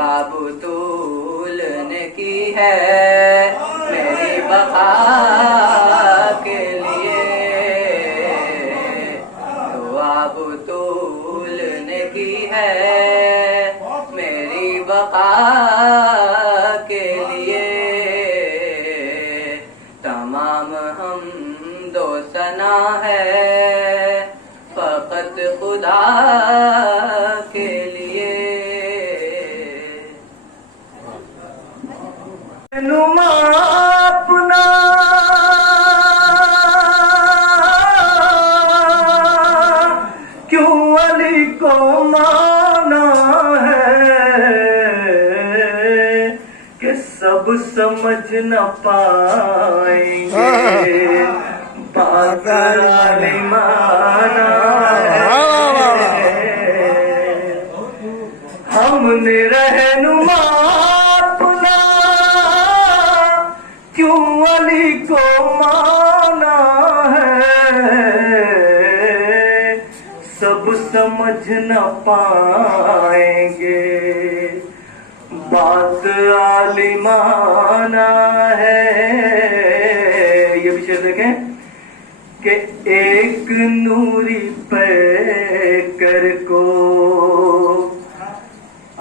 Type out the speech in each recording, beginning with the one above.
अब तूलने की है मेरी बका के लिए, तो अब तूलने की है मेरी बका के लिए। तमाम हम दो सना है फकत खुदा के लिए। नुमा अपना क्यों अली को माना है कि सब समझ न पाएंगे बात आलिमाना है। हमने रहनुमा अपना क्यों अली को माना है, सब समझ न पाएंगे बात आलिमाना है। ये भी शेर देखें कि एक नूरी पैकर को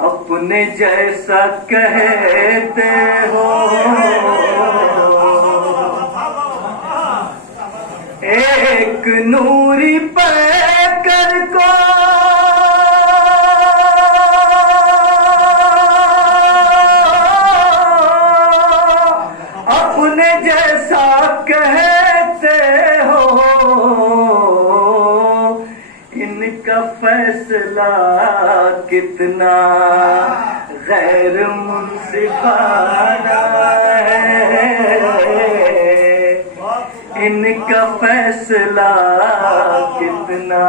अपने जैसा कहते हो, एक नूरी पैकर को अपने जैसा कहते हो, इनका फैसला कितना गैर मुंसिफाना है, इनका फैसला कितना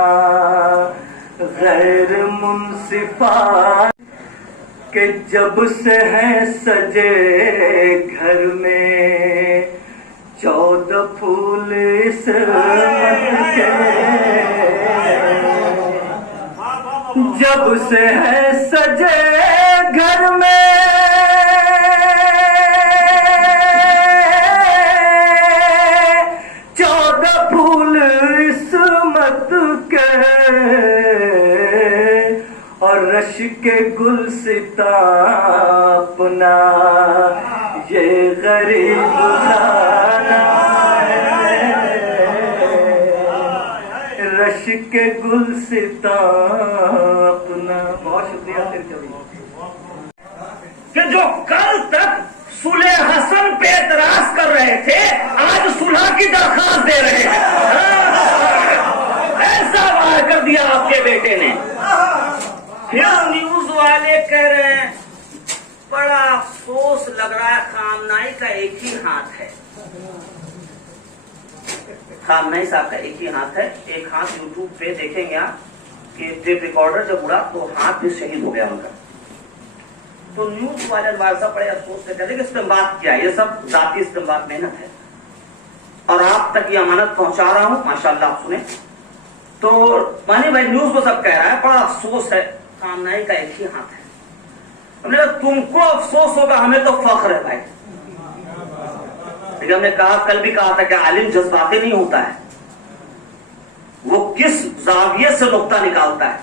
गैर मुंसिफाना। कि जब से हैं सजे घर में 14 फूल इस मत के, जब से है सजे घर में 14 फूल इस्मत के, और रश के गुलसिता अपना ये गरीब खाना है, रश के गुलसिता अपना। बहुत शुक्रिया कि जो कल तक सुलह हसन पे एतराज कर रहे थे आज सुलह की दरखास्त दे रहे हैं। ऐसा वार कर दिया आपके बेटे ने। फिर न्यूज वाले कह रहे हैं बड़ा अफसोस लग रहा है, खामनाई का एक ही हाथ है। खामनाई साहब का एक ही हाथ है। एक हाथ यूट्यूब पे देखेंगे आप कि टेप रिकॉर्डर जब उड़ा तो हाथ भी शहीद हो गया उनका। तो न्यूज वाले साहब बड़े अफसोस से कहते कि इस्तेमाल किया, ये सब जाती इस्तेमाल मेहनत है और आप तक ये अमानत पहुंचा रहा हूं, माशाल्लाह आप सुने। तो मानी भाई न्यूज को सब कह रहा है बड़ा अफसोस है, कामनाई का एक ही हाथ है। हमने कहा तुमको अफसोस होगा, हमें तो फख्र है भाई। लेकिन हमने कहा, कल भी कहा था कि आलिम जज्बाती नहीं होता है, वो किस जाविये से नुक्ता निकालता है।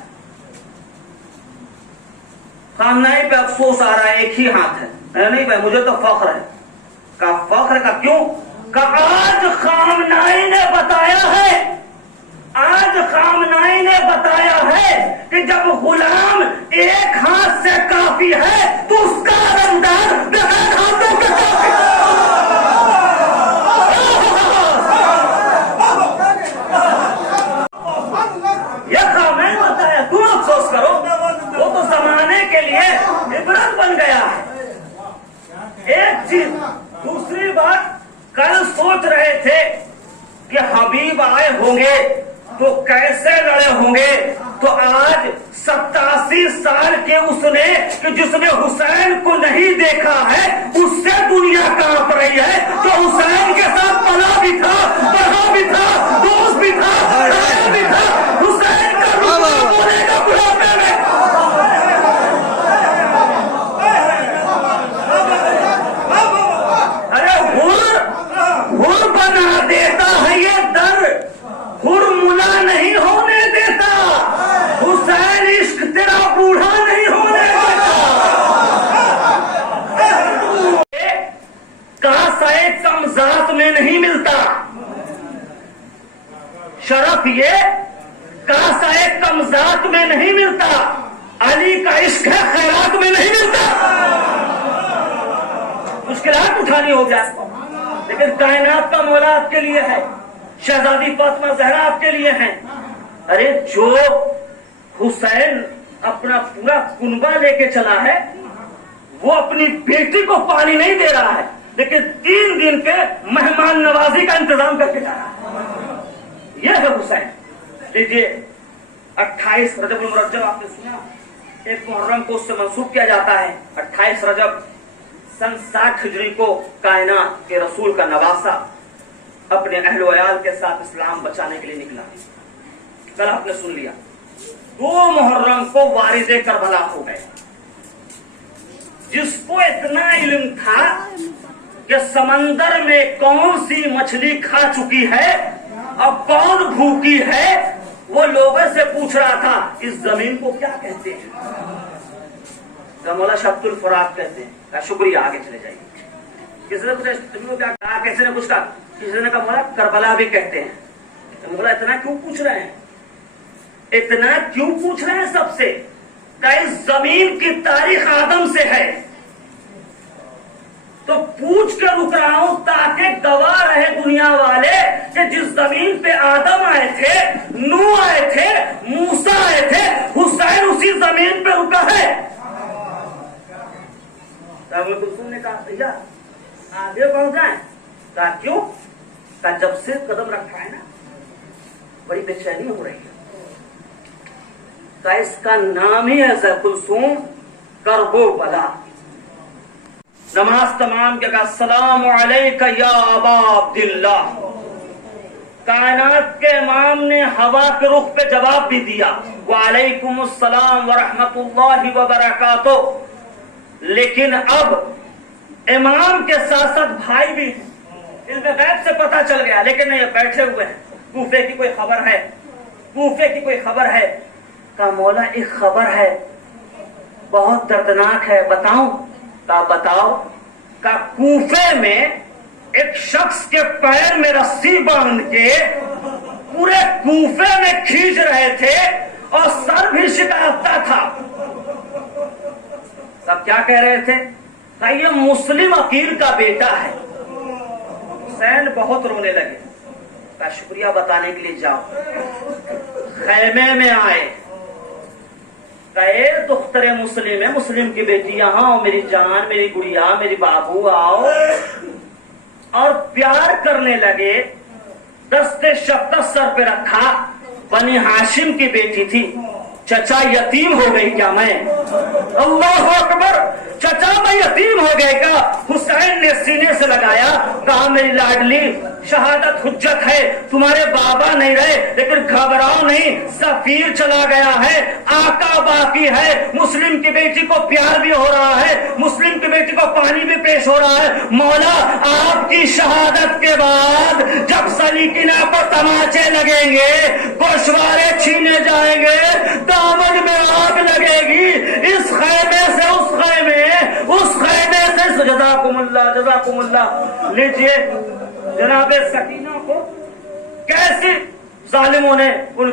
कामनाई पे अफसोस आ रहा है, एक ही हाथ है। नहीं भाई मुझे तो फख्र है। का फख्र का क्यों? का आज खामनाई ने बताया है, आज खामनाई ने बताया है कि जब गुलाम एक हाथ से काफी है तो उसका रमदान बगैर हाथों के काफी। यह खामनाई ने बताया, तुम अफसोस करो, वो तो जमाने के लिए इबरत बन गया है। एक चीज, दूसरी बात, कल सोच रहे थे कि हबीब आए होंगे तो कैसे लड़े होंगे, तो आज 87 साल के उसने कि जिसने हुसैन को नहीं देखा है उससे दुनिया कांप रही है। तो हुसैन के साथ पला भी था, बढ़ा भी था, दोस्त भी था, भी था। हुसैन का बोलेगा बुढ़ापे में। इश्क है, खैरात में नहीं मिलता। मुश्किलात उठानी हो जाए, लेकिन कायनात का मौला आपके लिए है, शहजादी फातिमा जहरा आपके लिए है। अरे जो हुसैन अपना पूरा कुनबा लेके चला है, वो अपनी बेटी को पानी नहीं दे रहा है, लेकिन 3 दिन के मेहमान नवाजी का इंतजाम करके जा रहा है। यह है हुसैन। लीजिए 28 रजब मुरज्जब आपने सुना, एक मुहर्रम को उससे मंसूब किया जाता है। 28 रजब सन 60 हिजरी को कायनात के रसूल का नवासा अपने अहलो अयाल के साथ इस्लाम बचाने के लिए निकला। कल आपने सुन लिया 2 मुहर्रम को वारिदे करबला हो गए, जिसको इतना इल्म था कि समंदर में कौन सी मछली खा चुकी है और कौन भूखी है, वो लोगों से पूछ रहा था इस जमीन को क्या कहते हैं। मौला शब्दुल फुरात कहते हैं। का शुक्रिया, आगे चले जाइए। किसी ने कुछ क्या कहा, किसी ने कुछ कहा, किसी ने कहा मौला करबला भी कहते हैं। तो मौला इतना क्यों पूछ रहे हैं, इतना क्यों पूछ रहे हैं सबसे? का इस जमीन की तारीख आदम से है, तो पूछ के रुक रहा हूं ताकि गवाह रहे दुनिया वाले कि जिस जमीन पे आदम आए थे, नूह आए थे, मूसा आए थे, हुसैन उसी जमीन पे रुका है। कुलसुम ने कहा भैया आगे बढ़ जाए। कहा क्यों? कहा जब से कदम रखा है ना, बड़ी बेचैनी हो रही है। कहा इसका नाम ही है कुलसुम करबो बला। नमाज तमाम के कहा अस्सलामु अलैका या अबा अब्दुल्लाह। कायनात के इमाम ने हवा के रुख पे जवाब भी दिया वालेकुम अस्सलाम व रहमतुल्लाहि व बरकातुहू। लेकिन अब इमाम के साथ साथ भाई भी हैं, इनके गैब से पता चल गया, लेकिन ये बैठे हुए हैं। कूफे की कोई खबर है, कूफे की कोई खबर है? का मौला एक खबर है, बहुत दर्दनाक है, बताऊं? का बताओ। का कूफे में एक शख्स के पैर में रस्सी बांध के पूरे कूफे में खींच रहे थे और सर भी शिकायता था। सब क्या कह रहे थे? का ये मुस्लिम अकील का बेटा है। हुसैन बहुत रोने लगे। का शुक्रिया बताने के लिए जाओ, खैमे में आए, कहे दुख्तरे मुस्लिम है, मुस्लिम की बेटी यहाँ आओ, मेरी जान, मेरी गुड़िया, मेरी बाबू आओ, और प्यार करने लगे। दस्ते शब्द सर पे रखा। बनी हाशिम की बेटी थी। चचा यतीम हो गई क्या मैं? अल्लाह अकबर, चचा मैं यतीम हो गए क्या? हुसैन ने सीने से लगाया, कहा मेरी लाडली शहादत हुज्जत है, तुम्हारे बाबा नहीं रहे, लेकिन घबराओ नहीं, सफीर चला गया है, आका बाकी है। मुस्लिम की बेटी को प्यार भी हो रहा है, मुस्लिम की बेटी को पानी भी पेश हो रहा है। मौला आपकी शहादत के बाद जब सलीकिना को तमाचे लगेंगे, गोशवारे छीने जाएंगे, दामन में आग लगेगी, इस खैमे से उस खैमे, उस खैमे से जज़ाकुमुल्लाह, जज़ाकुमुल्लाह। लीजिए जनाबे सकीना को कैसे जालिमों ने उन